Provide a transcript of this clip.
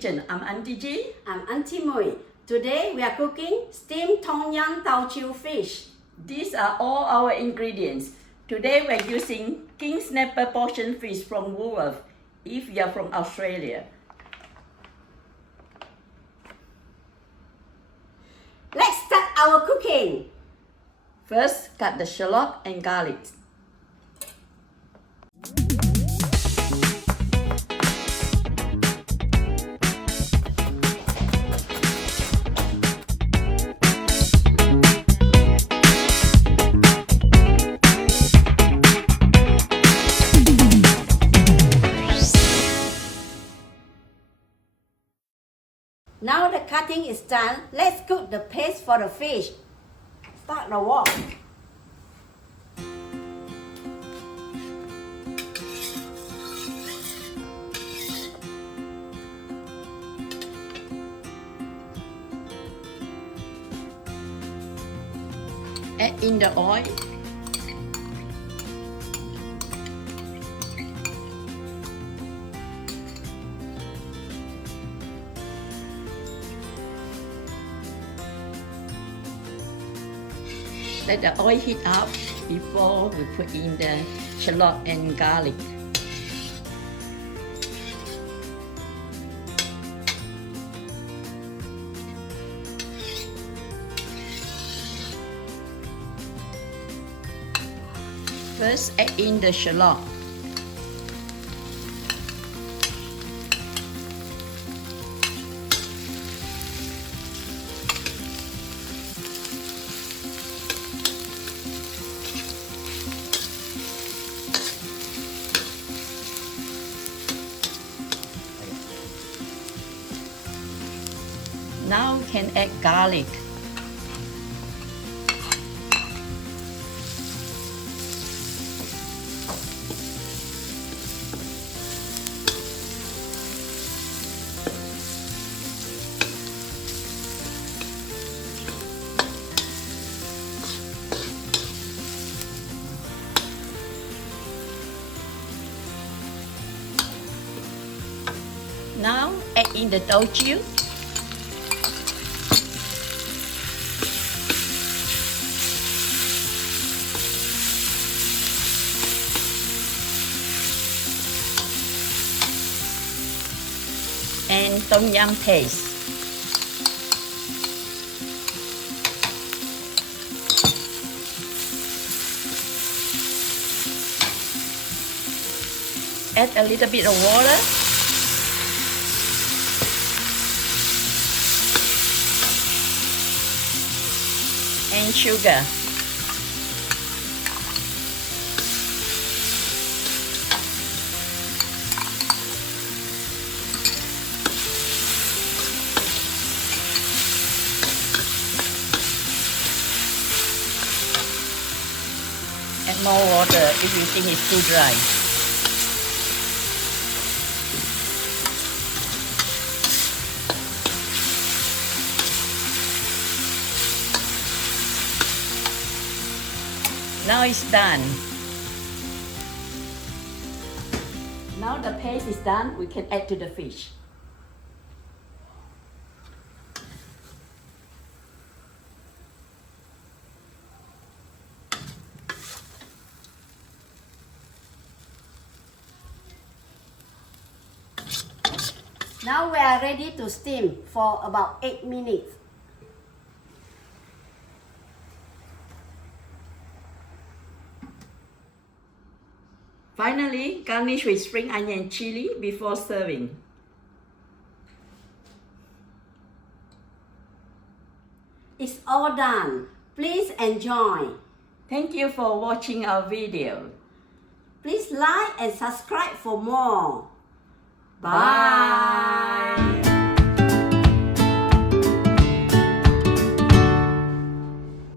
Kitchen. I'm Auntie G. I'm Auntie Muijee. Today we are cooking steamed Tom Yum Taucu fish. These are all our ingredients. Today we're using king snapper portion fish from Woolworths if you're from Australia. Let's start our cooking. First, cut the shallot and garlic. Now the cutting is done, let's cook the paste for the fish. Start the wok. Add in the oil. Let the oil heat up before we put in the shallot and garlic. First, add in the shallot. Now we can add garlic. Now add in the taucu. And Tom Yum paste. Add a little bit of water. And sugar. Add more water if you think it's too dry. Now it's done. Now the paste is done, we can add to the fish. Now we are ready to steam for about 8 minutes. Finally, garnish with spring onion and chili before serving. It's all done. Please enjoy. Thank you for watching our video. Please like and subscribe for more. Bye.